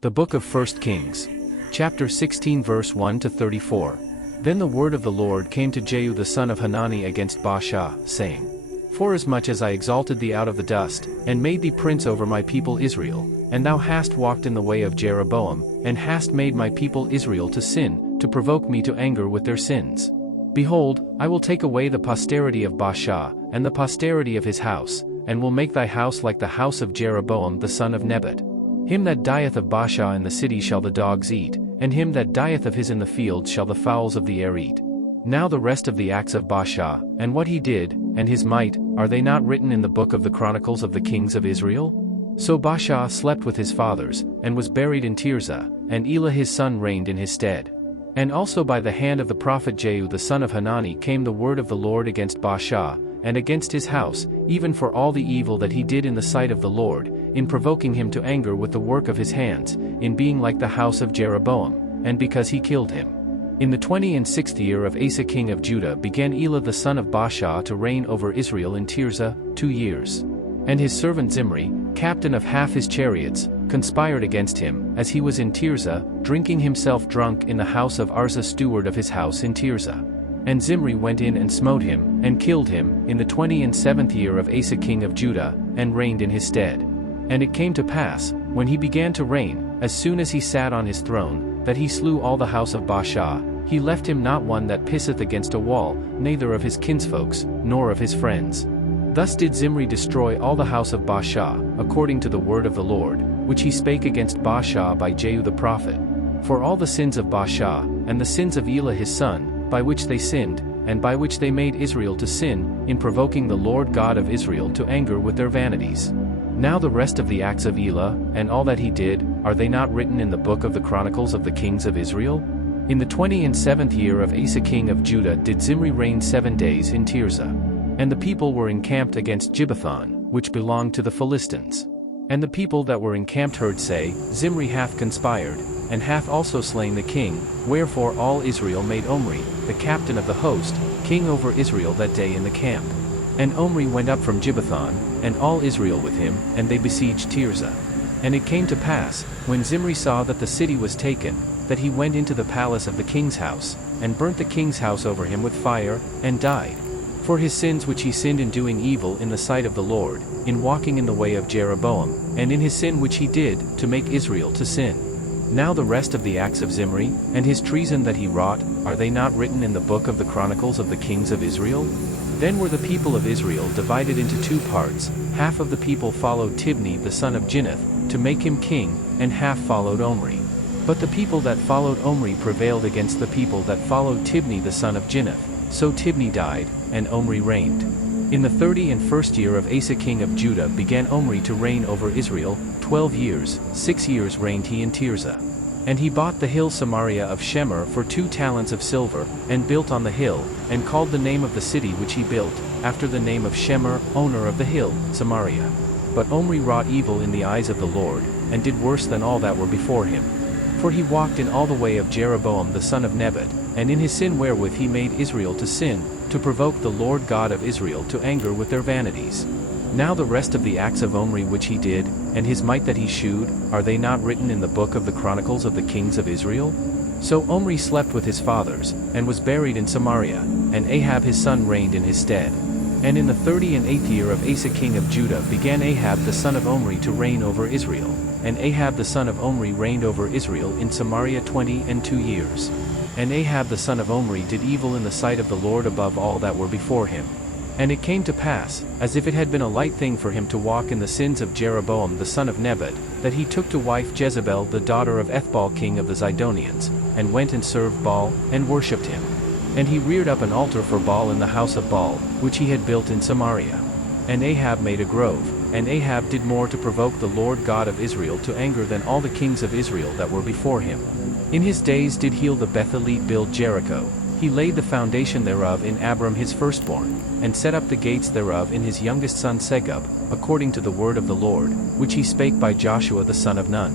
The Book of 1 Kings. Chapter 16 verse 1 to 34. Then the word of the Lord came to Jehu the son of Hanani against Baasha, saying, Forasmuch as I exalted thee out of the dust, and made thee prince over my people Israel, and thou hast walked in the way of Jeroboam, and hast made my people Israel to sin, to provoke me to anger with their sins. Behold, I will take away the posterity of Baasha, and the posterity of his house, and will make thy house like the house of Jeroboam the son of Nebat. Him that dieth of Baasha in the city shall the dogs eat, and him that dieth of his in the fields shall the fowls of the air eat. Now the rest of the acts of Baasha, and what he did, and his might, are they not written in the book of the Chronicles of the kings of Israel? So Baasha slept with his fathers, and was buried in Tirzah, and Elah his son reigned in his stead. And also by the hand of the prophet Jehu the son of Hanani came the word of the Lord against Baasha, and against his house, even for all the evil that he did in the sight of the Lord, in provoking him to anger with the work of his hands, in being like the house of Jeroboam, and because he killed him. In the 26th year of Asa king of Judah began Elah the son of Baasha to reign over Israel in Tirzah, 2 years. And his servant Zimri, captain of half his chariots, conspired against him, as he was in Tirzah, drinking himself drunk in the house of Arza steward of his house in Tirzah. And Zimri went in and smote him, and killed him, in the 27th year of Asa king of Judah, and reigned in his stead. And it came to pass, when he began to reign, as soon as he sat on his throne, that he slew all the house of Baasha, he left him not one that pisseth against a wall, neither of his kinsfolks, nor of his friends. Thus did Zimri destroy all the house of Baasha, according to the word of the Lord, which he spake against Baasha by Jehu the prophet. For all the sins of Baasha, and the sins of Elah his son, by which they sinned, and by which they made Israel to sin, in provoking the Lord God of Israel to anger with their vanities. Now the rest of the acts of Elah, and all that he did, are they not written in the book of the Chronicles of the kings of Israel? In the 27th year of Asa king of Judah did Zimri reign 7 days in Tirzah. And the people were encamped against Gibbethon, which belonged to the Philistines. And the people that were encamped heard say, Zimri hath conspired, and hath also slain the king, wherefore all Israel made Omri, the captain of the host, king over Israel that day in the camp. And Omri went up from Gibbethon, and all Israel with him, and they besieged Tirzah. And it came to pass, when Zimri saw that the city was taken, that he went into the palace of the king's house, and burnt the king's house over him with fire, and died. For his sins which he sinned in doing evil in the sight of the Lord, in walking in the way of Jeroboam, and in his sin which he did, to make Israel to sin. Now the rest of the acts of Zimri, and his treason that he wrought, are they not written in the book of the Chronicles of the kings of Israel? Then were the people of Israel divided into 2 parts, half of the people followed Tibni the son of Ginneth, to make him king, and half followed Omri. But the people that followed Omri prevailed against the people that followed Tibni the son of Ginneth, so Tibni died, and Omri reigned. In the 31st year of Asa king of Judah began Omri to reign over Israel, 12 years, 6 years reigned he in Tirzah. And he bought the hill Samaria of Shemer for 2 talents of silver, and built on the hill, and called the name of the city which he built, after the name of Shemer, owner of the hill, Samaria. But Omri wrought evil in the eyes of the Lord, and did worse than all that were before him. For he walked in all the way of Jeroboam the son of Nebat, and in his sin wherewith he made Israel to sin, to provoke the Lord God of Israel to anger with their vanities. Now the rest of the acts of Omri which he did, and his might that he shewed, are they not written in the book of the Chronicles of the kings of Israel? So Omri slept with his fathers, and was buried in Samaria, and Ahab his son reigned in his stead. And in the 38th year of Asa king of Judah began Ahab the son of Omri to reign over Israel, and Ahab the son of Omri reigned over Israel in Samaria 22 years. And Ahab the son of Omri did evil in the sight of the Lord above all that were before him. And it came to pass, as if it had been a light thing for him to walk in the sins of Jeroboam the son of Nebat, that he took to wife Jezebel the daughter of Ethbaal king of the Zidonians, and went and served Baal, and worshipped him. And he reared up an altar for Baal in the house of Baal, which he had built in Samaria. And Ahab made a grove, and Ahab did more to provoke the Lord God of Israel to anger than all the kings of Israel that were before him. In his days did Hiel the Bethelite build Jericho. He laid the foundation thereof in Abram his firstborn, and set up the gates thereof in his youngest son Segub, according to the word of the Lord, which he spake by Joshua the son of Nun.